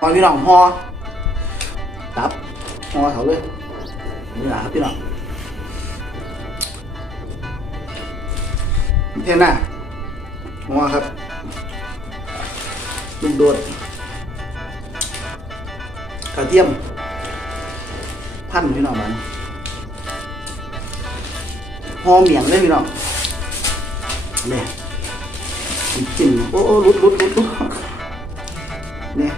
ตอนพี่น้องหอตับหอเขาเลยนี่แหละครับพี่น้องเท่น้าหอครับลูกโดดกระเทียม พันพี่น้องมันหอเหมียงเลยพี่น้องเนี่ยจิ้มโอ้ลุดลุดลุดลุดเนี่ย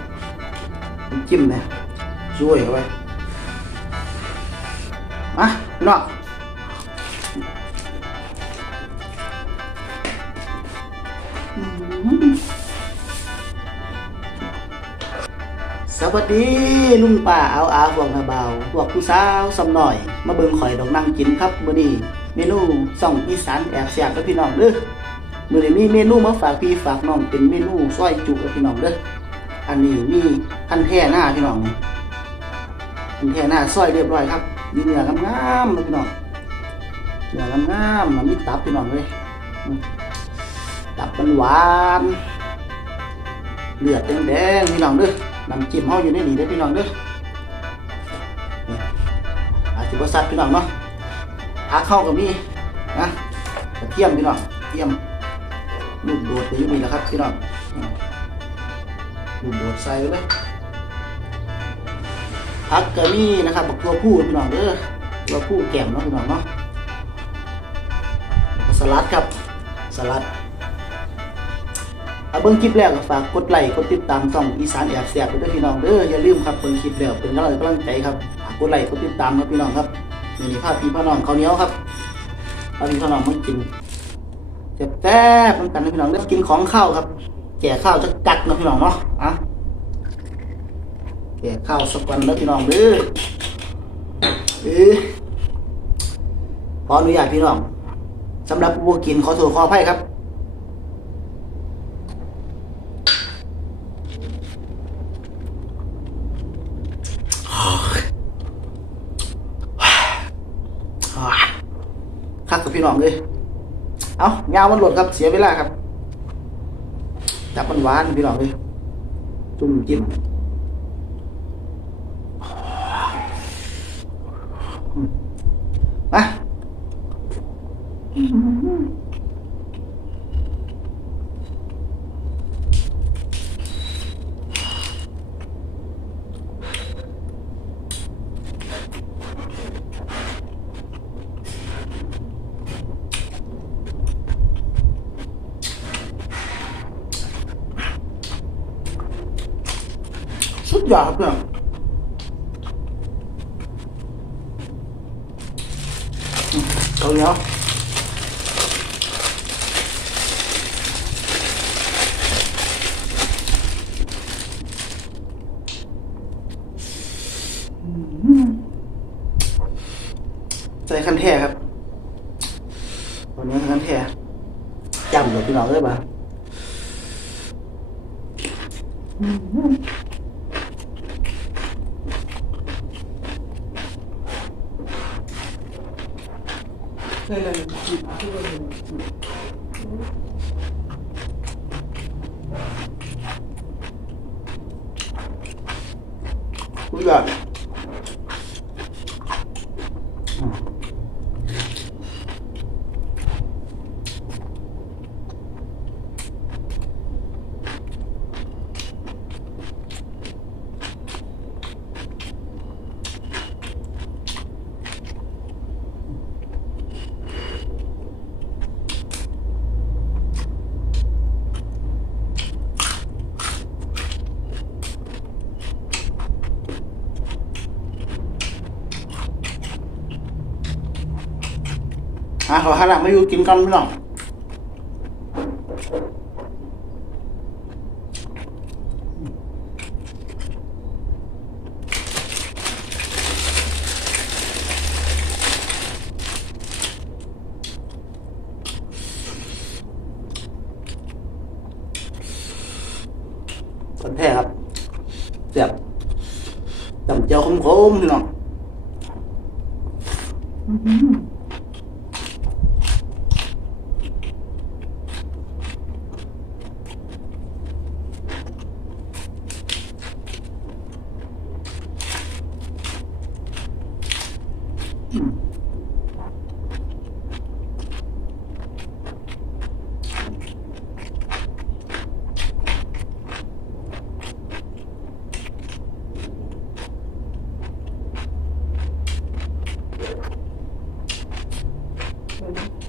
จิ้มเนี่ยช่วยเข้าไปมาพี่น้องสวัสดีลุงป่าเอาอาพวกนาเบาพวกผู้สาวสำหน่อย มาเบิ่งข่อยดอกนั่งกินครับมื้อนี้เมนูส่องอีสานแอบแซ่บกับพี่น้องเด้อมื้อนี้มีเมนูมาฝากพี่ฝากน้องเป็นเมนูซอยจุกับพี่น้องเด้อ อันนี้มีพันแท่หน้าพี่น้องนี่พันแท่หน้าซอยเรียบร้อยครับมีเนื้องามๆเลยพี่น้องเนื้องามๆมันมีตับพี่น้องเลยตับมันหวานเลือดแดงๆพี่น้องเด้อน้ำจิ้มเฮาอยู่ในนี้เด้อพี่น้องเด้อนี่อาจจะบ่ซัดพี่น้องเนาะหาเข้ากับนี่นะกระเทียมพี่น้องเทียมลูกโดดไปอยู่นี่แหละครับพี่น้อง อืมลูกโดดใส่เลยผักกะมีนะครับบักตัวผู้พี่น้องเด้อตัวผู้แก้มเนาะพี่น้องเนาะสลัดครับสลัดเอาเบิ่งคลิปแล้วก็ฝากกดไลค์กดติดตามช่องอีสานแอบแสบด้วยพี่น้องเด้ออย่าลืมครับเบิ่งคลิปแล้วเป็นกำลังกำลังใจครับฝากกดไลค์กดติดตามครับพี่น้องครับนี่นี่พาพี่พาน้องเขาเหนียวครับพาพี่พาน้องมากินแซ่บแซ่บๆนำกันนะพี่น้องเด้อกินของข้าวครับ แก่ข้าวจะกัดนะพี่น้องเนาะอะแก่ข้าวสักวันแล้วพี่น้องเด้อเออขออนุญาตพี่น้องสำหรับผู้กินขอโทษขออภัยครับคักกับพี่น้องเลย เอาเงามันหลดครับ เสียเวลาครับ จับมันหวานพี่น้องเลยจุ่มจิ้มอืมมา สุดยอดครับเพื่อนอืมเอาเนี้ยใส่คันแท้ครับตอนนี้คันแท้จำเลยพี่น้องเลยป่ะ ทุกอย่า งอะขอหันหลังมาอยู่กินกันพี่น้องคนแท้ครับเจ็บจำเจียวคมๆพี่น้อง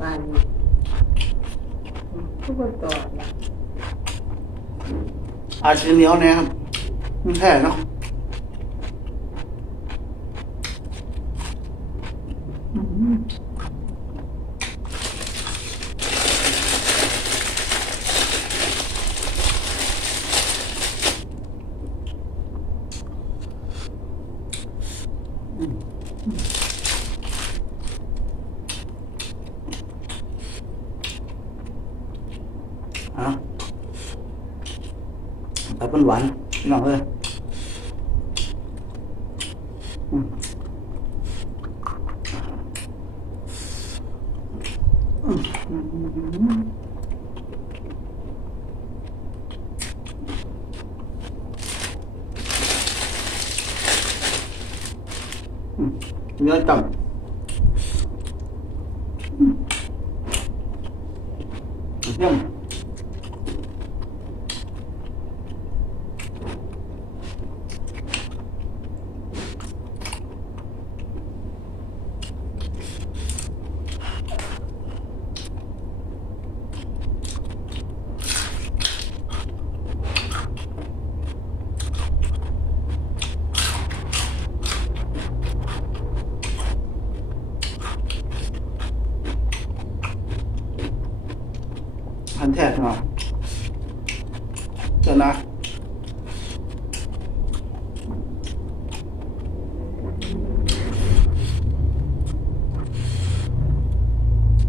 ปานทุกคนตอดนะอาจจะเหนียวแน่ครับมันแท้เนาะ แต่เป็นหวานพี่น้องเอ้ยอืมอืมอืมเนื้อจับอืมเยี่ยม แทกเนาะเจ้านะ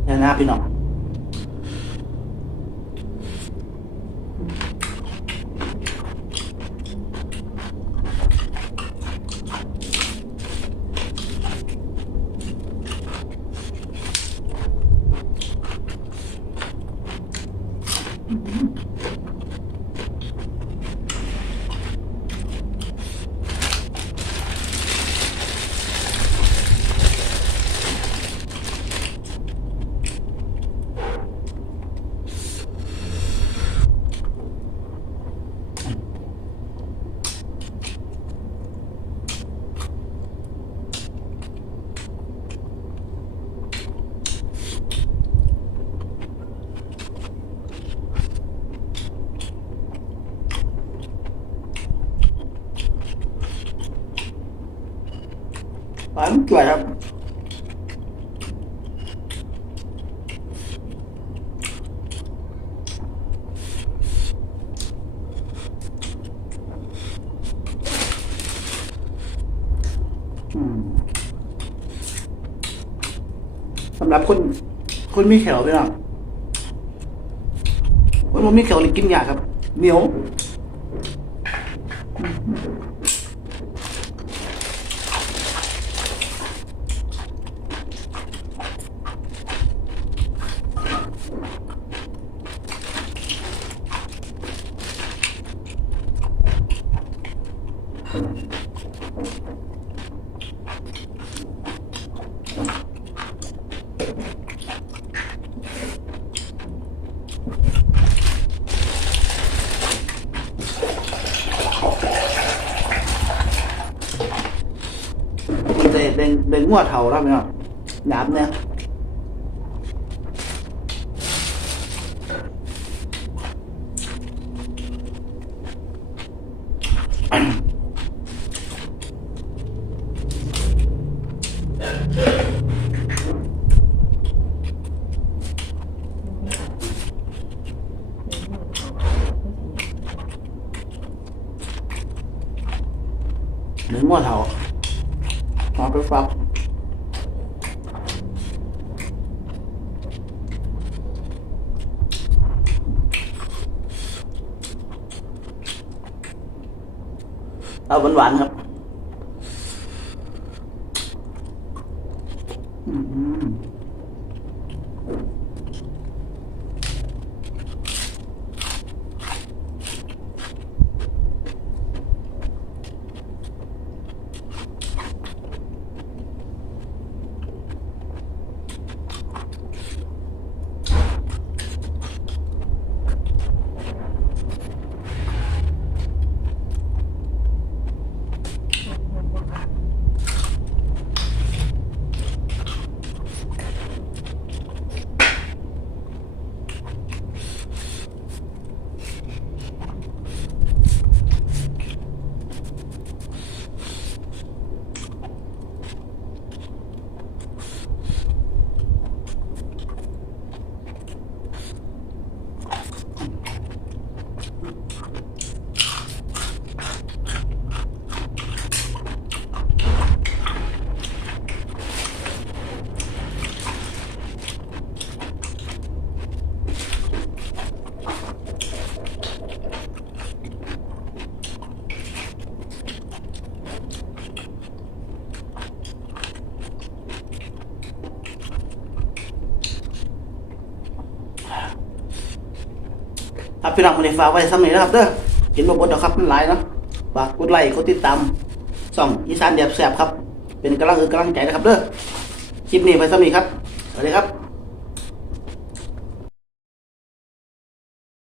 เจ้านะพี่น้อง หวานจ่วยครับสำหรับคนคนมีแขวพี่น้อคนมีแขวนี่กินยากครับเหนียว มัน เป็นเป็นงัวเท่าแล้วพี่น้องหยาบเนี่ย เนื้องัวเทาเอาไปฟัก เอา ครับพี่น้องคนใดฝากไว้ซ้ำนี้นะครับเด้อกินบ่บดดอกครับมันหลายเนาะฝากกดไลค์กดติดตามส่องอีสานแดบแสบครับ เป็นกำลังคือกำลังใจนะครับเด้อคลิปนี้ไปซ้ำนี้ครับสวัสดีครับ